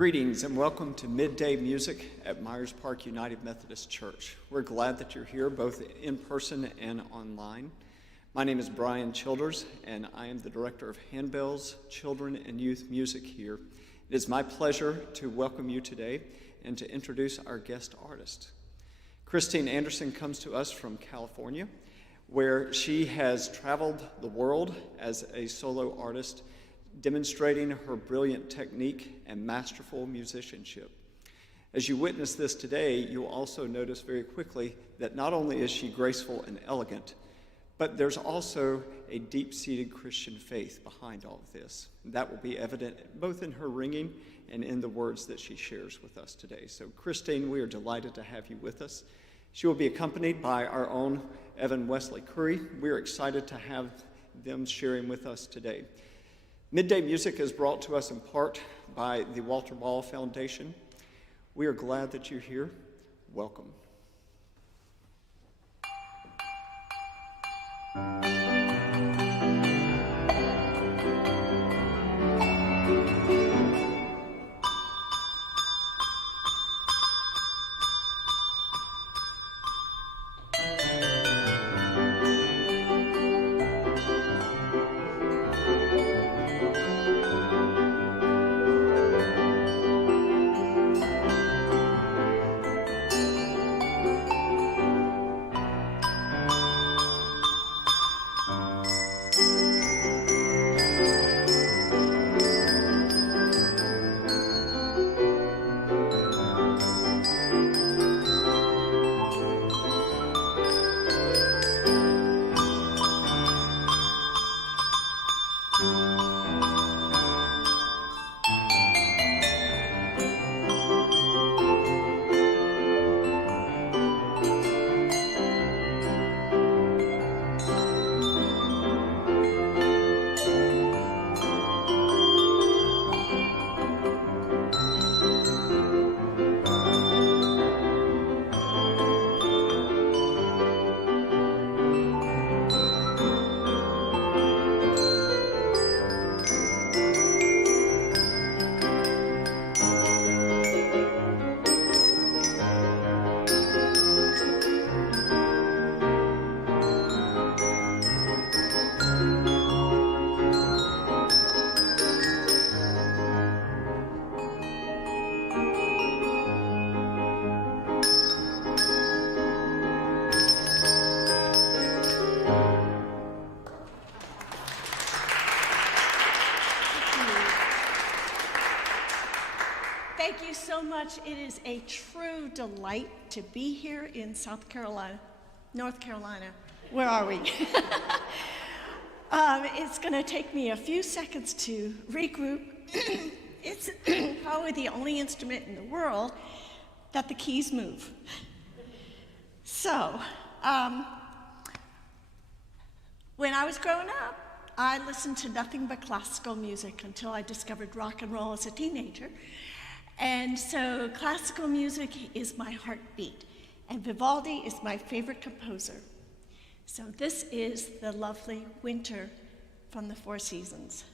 Greetings and welcome to Midday Music at Myers Park United Methodist Church. We're glad that you're here both in person and online. My name is Brian Childers and I am the Director of Handbells, Children and Youth Music here. It is my pleasure to welcome you today and to introduce our guest artist. Christine Anderson comes to us from California, where she has traveled the world as a solo artist, demonstrating her brilliant technique and masterful musicianship. As you witness this today, you'll also notice very quickly that not only is she graceful and elegant, but there's also a deep-seated Christian faith behind all of this. That will be evident both in her ringing and in the words that she shares with us today. So Christine, we are delighted to have you with us. She will be accompanied by our own Evan Wesley Curry. We are excited to have them sharing with us today. Midday Music is brought to us in part by the Walter Ball Foundation. We are glad that you're here. Welcome. Thank you so much. It is a true delight to be here in North Carolina. Where are we? It's going to take me a few seconds to regroup. It's probably the only instrument in the world that the keys move. So, when I was growing up, I listened to nothing but classical music until I discovered rock and roll as a teenager. And so classical music is my heartbeat, and Vivaldi is my favorite composer. So this is the lovely Winter from the Four Seasons.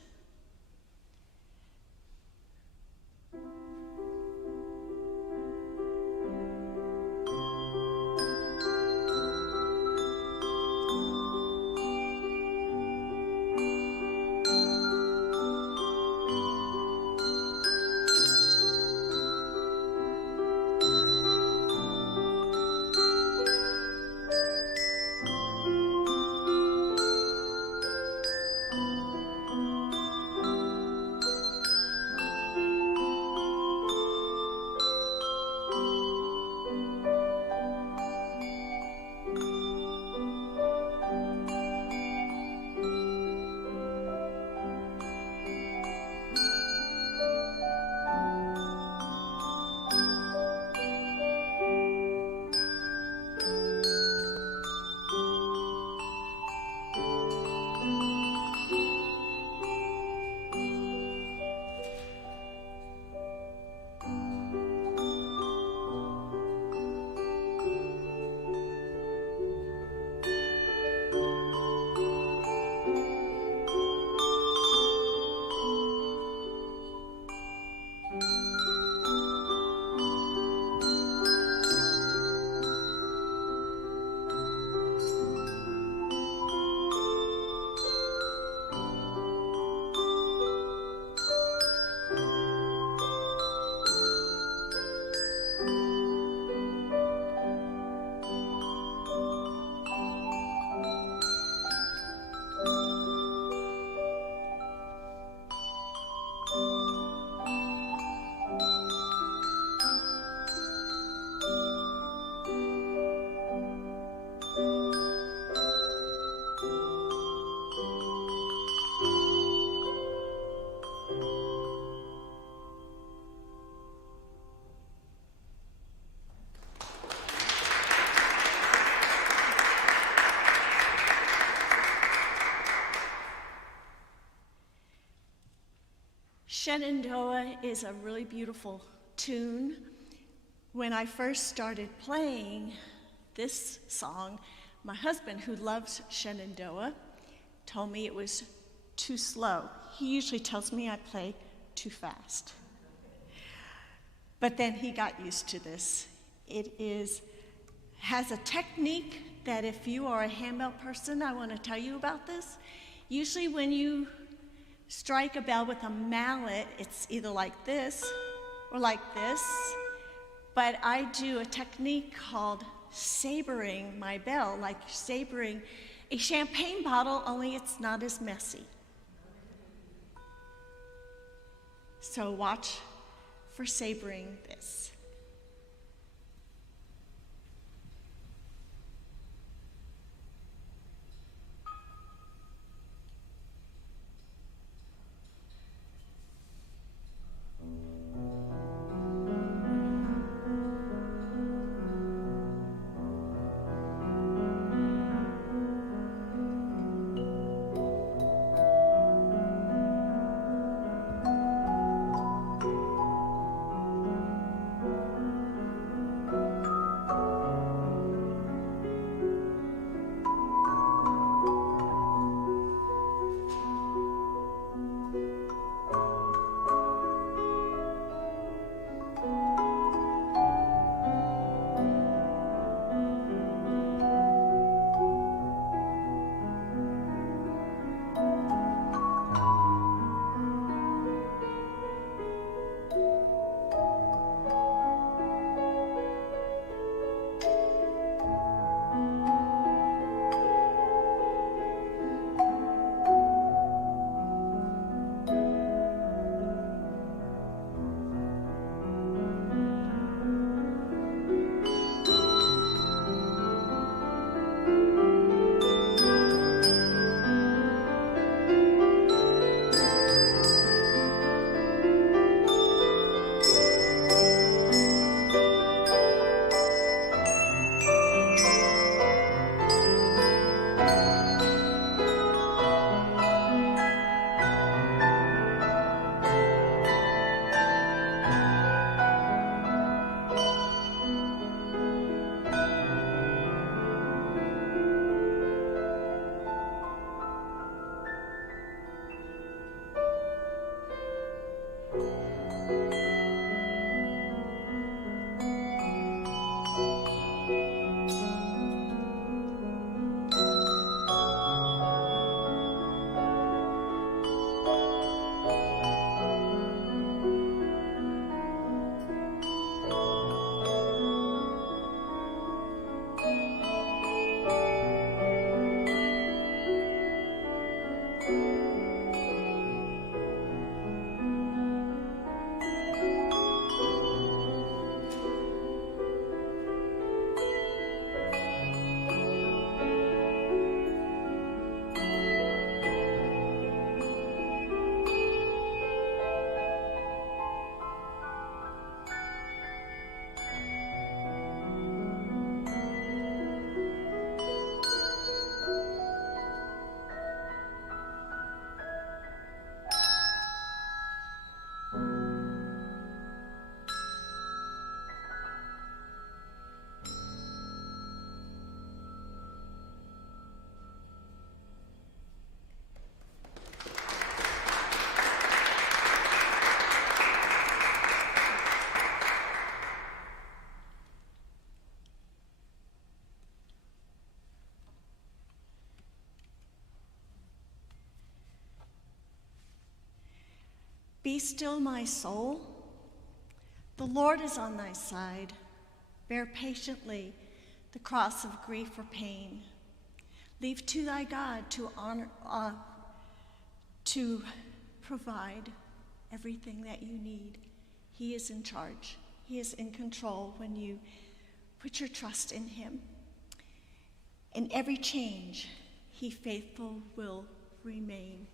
Shenandoah is a really beautiful tune. When I first started playing this song, my husband, who loves Shenandoah, told me it was too slow. He usually tells me I play too fast. But then he got used to this. It has a technique that if you are a handbell person, I want to tell you about this. Usually when you strike a bell with a mallet, it's either like this or like this. But I do a technique called sabering my bell, like sabering a champagne bottle, only it's not as messy. So watch for sabering this. Be still, my soul. The Lord is on thy side. Bear patiently the cross of grief or pain. Leave to thy God to provide everything that you need. He is in charge. He is in control when you put your trust in him. In every change, he faithful will remain.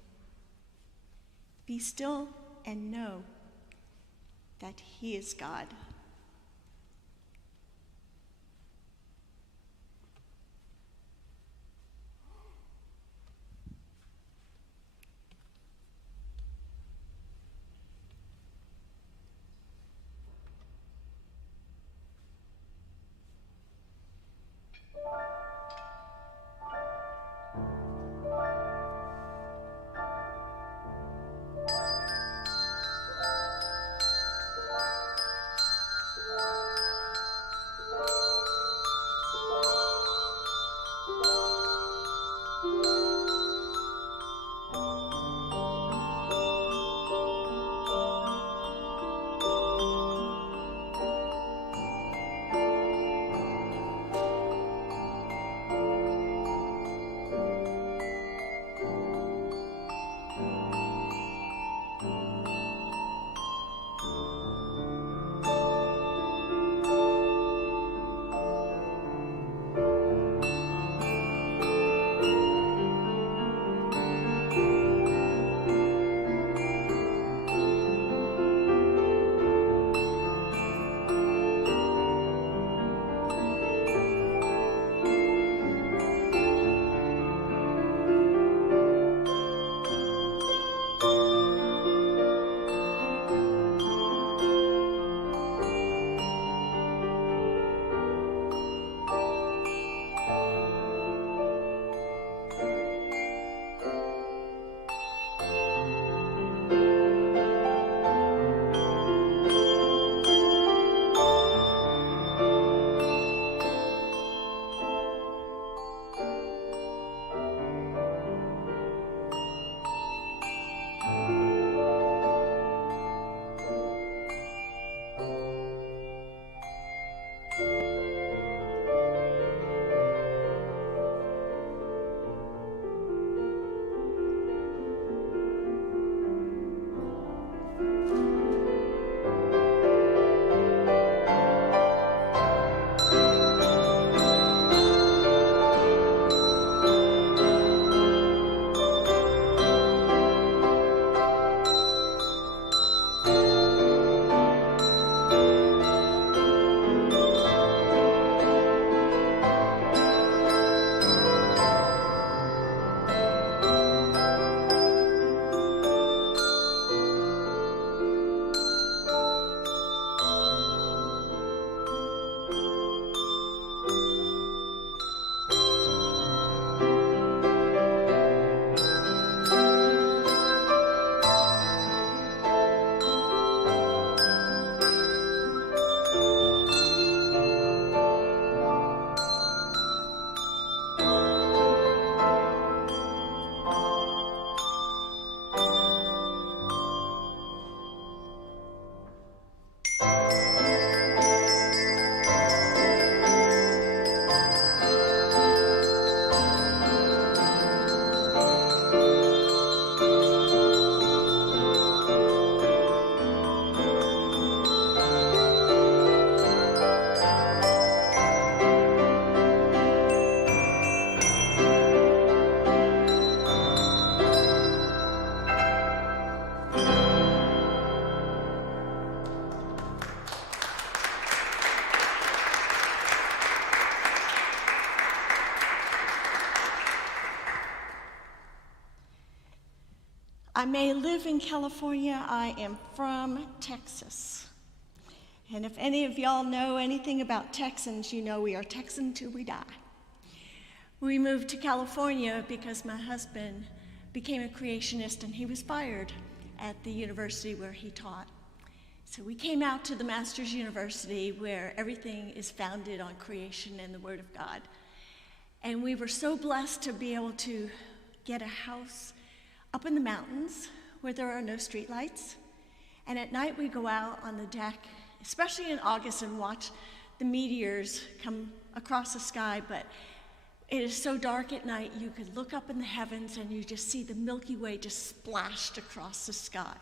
Be still and know that he is God. I may live in California, I am from Texas. And if any of y'all know anything about Texans, you know we are Texan till we die. We moved to California because my husband became a creationist and he was fired at the university where he taught. So we came out to the Master's University where everything is founded on creation and the Word of God. And we were so blessed to be able to get a house up in the mountains where there are no streetlights. And at night we go out on the deck, especially in August, and watch the meteors come across the sky. But it is so dark at night, you could look up in the heavens and you just see the Milky Way just splashed across the sky.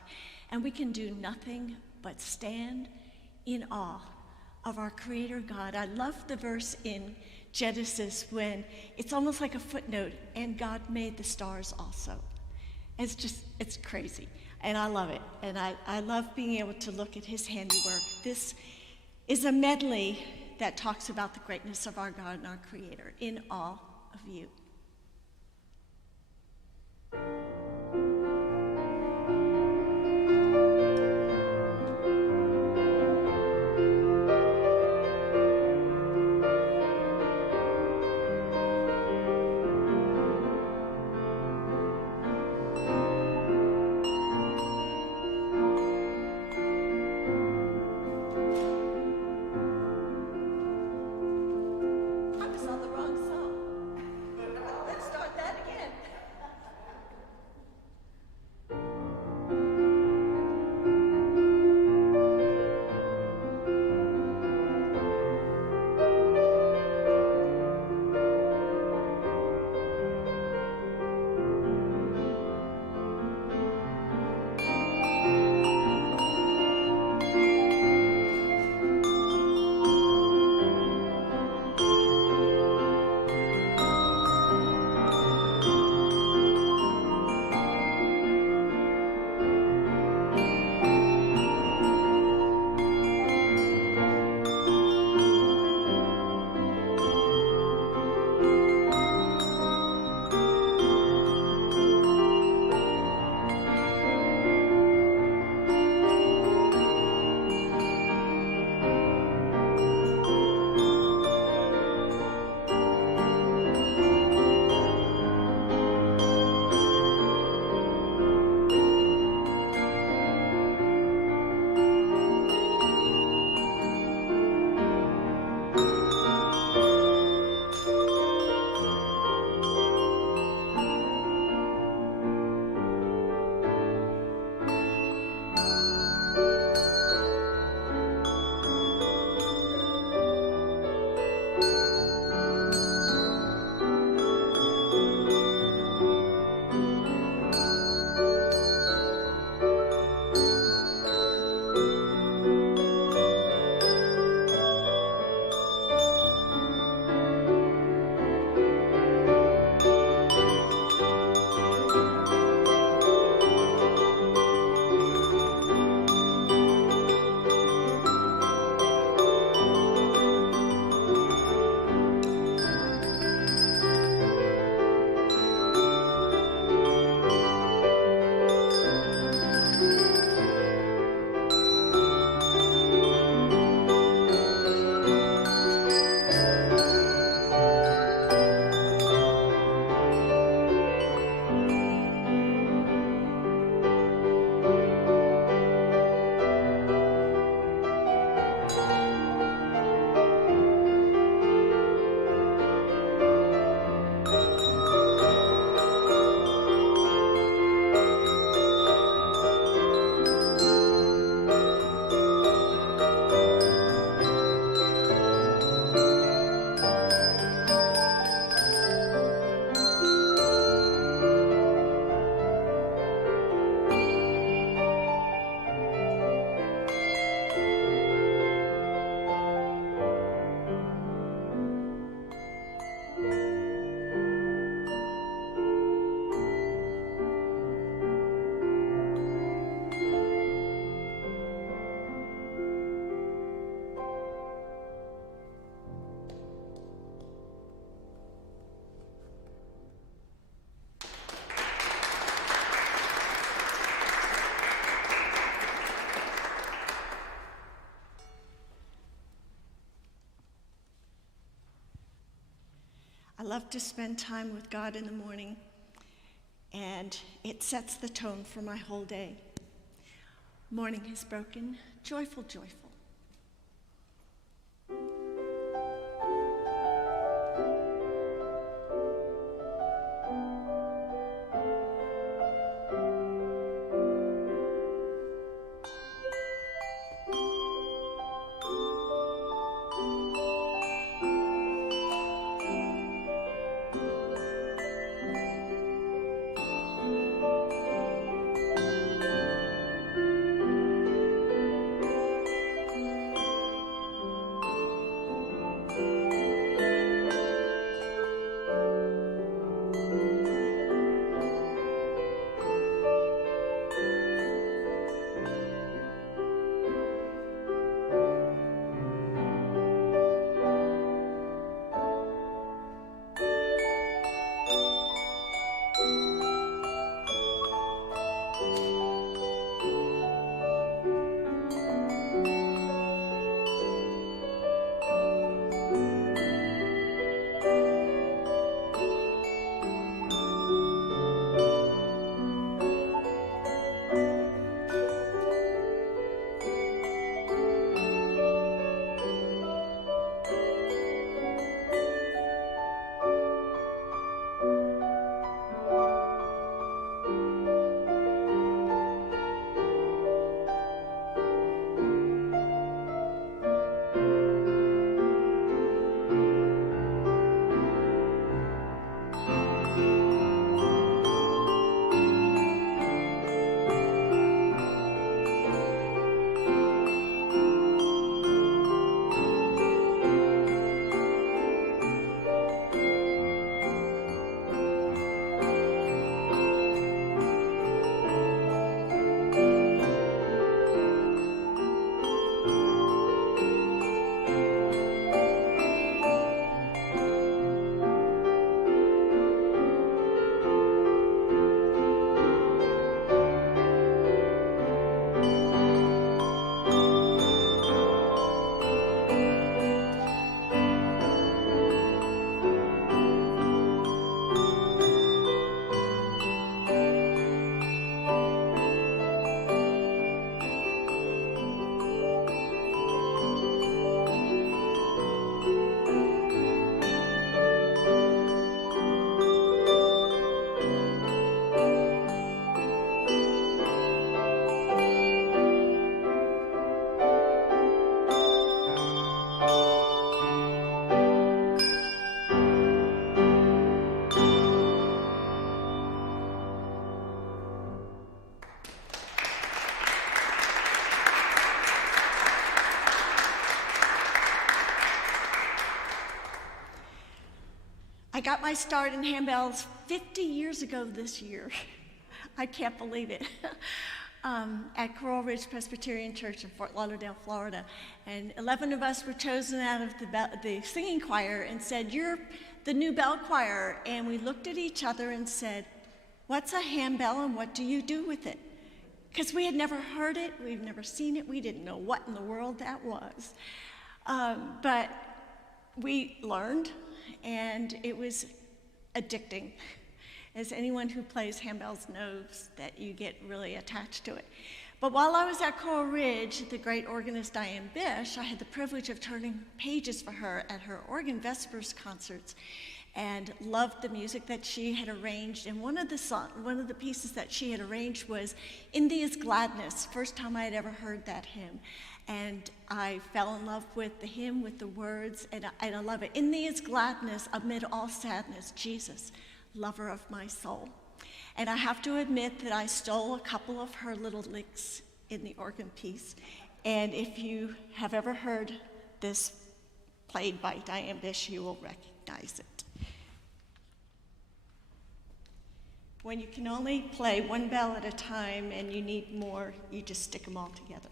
And we can do nothing but stand in awe of our Creator God. I love the verse in Genesis when it's almost like a footnote, and God made the stars also. It's crazy, and I love it. And I love being able to look at his handiwork. This is a medley that talks about the greatness of our God and our Creator, in awe of you. I was on the wrong song. I love to spend time with God in the morning, and it sets the tone for my whole day. Morning has broken, joyful, joyful. I got my start in handbells 50 years ago this year. I can't believe it. At Coral Ridge Presbyterian Church in Fort Lauderdale, Florida. And 11 of us were chosen out of the singing choir and said, "You're the new bell choir." And we looked at each other and said, "What's a handbell and what do you do with it?" Because we had never heard it, we've never seen it, we didn't know what in the world that was. But we learned, and it was addicting. As anyone who plays handbells knows, that you get really attached to it. But while I was at Coral Ridge, the great organist Diane Bish, I had the privilege of turning pages for her at her organ vespers concerts, and loved the music that she had arranged. And one of the pieces that she had arranged was India's Gladness, first time I had ever heard that hymn. And I fell in love with the hymn, with the words, and I love it. India's gladness amid all sadness, Jesus, lover of my soul. And I have to admit that I stole a couple of her little licks in the organ piece. And if you have ever heard this played by Diane Bish, you will recognize it. When you can only play one bell at a time and you need more, you just stick them all together.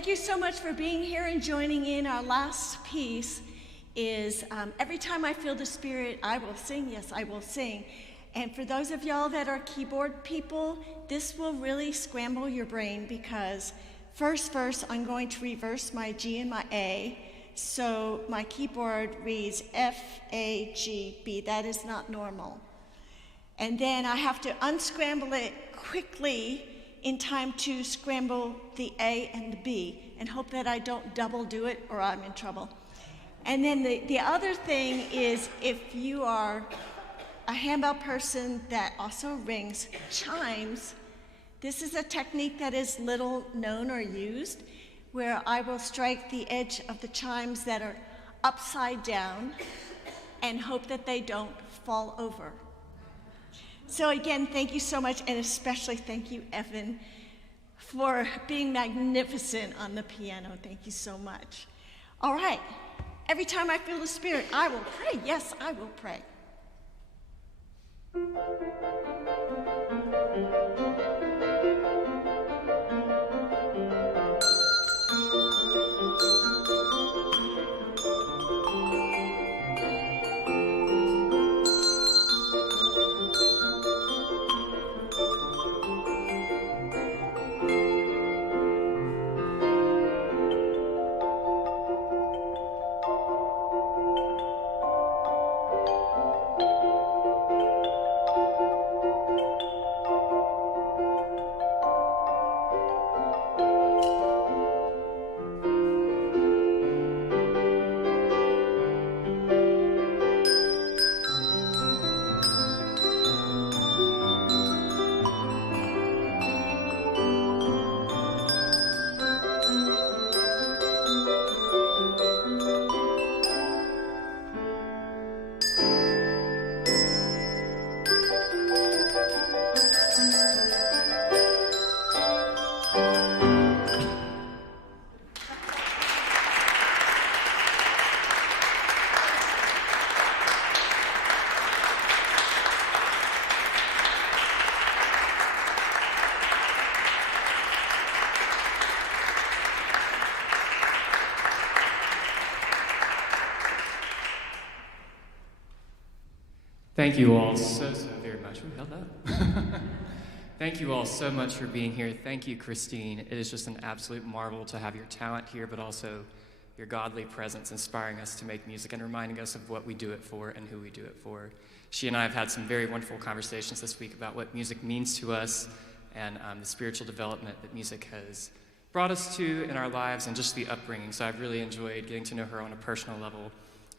thank you so much for being here and joining in. Our last piece is Every Time I Feel the Spirit, I Will Sing. Yes, I will sing. And for those of y'all that are keyboard people, this will really scramble your brain because first verse, I'm going to reverse my G and my A. So my keyboard reads F, A, G, B. That is not normal. And then I have to unscramble it quickly in time to scramble the A and the B and hope that I don't double do it or I'm in trouble. And then the other thing is if you are a handbell person that also rings chimes, this is a technique that is little known or used, where I will strike the edge of the chimes that are upside down and hope that they don't fall over. So again, thank you so much, and especially thank you, Evan, for being magnificent on the piano. Thank you so much. All right, every time I feel the Spirit, I will pray. Yes, I will pray. Thank you all so very much. We held up. Thank you all so much for being here. Thank you, Christine. It is just an absolute marvel to have your talent here, but also your godly presence inspiring us to make music and reminding us of what we do it for and who we do it for. She and I have had some very wonderful conversations this week about what music means to us and the spiritual development that music has brought us to in our lives and just the upbringing. So I've really enjoyed getting to know her on a personal level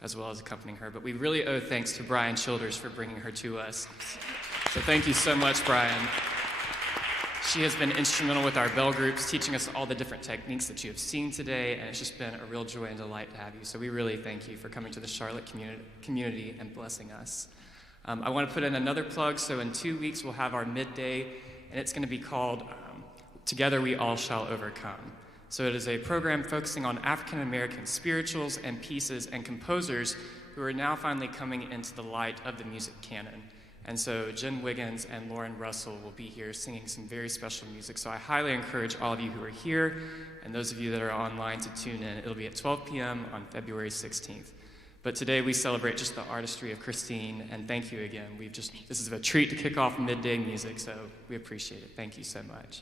as well as accompanying her. But we really owe thanks to Brian Childers for bringing her to us. So thank you so much, Brian. She has been instrumental with our bell groups, teaching us all the different techniques that you have seen today, and it's just been a real joy and delight to have you. So we really thank you for coming to the Charlotte community and blessing us. I want to put in another plug. So in 2 weeks, we'll have our Midday, and it's going to be called Together We All Shall Overcome. So it is a program focusing on African-American spirituals and pieces and composers who are now finally coming into the light of the music canon. And so Jen Wiggins and Lauren Russell will be here singing some very special music. So I highly encourage all of you who are here and those of you that are online to tune in. It'll be at 12 p.m. on February 16th. But today we celebrate just the artistry of Christine, and thank you again. This is a treat to kick off Midday music, so we appreciate it. Thank you so much.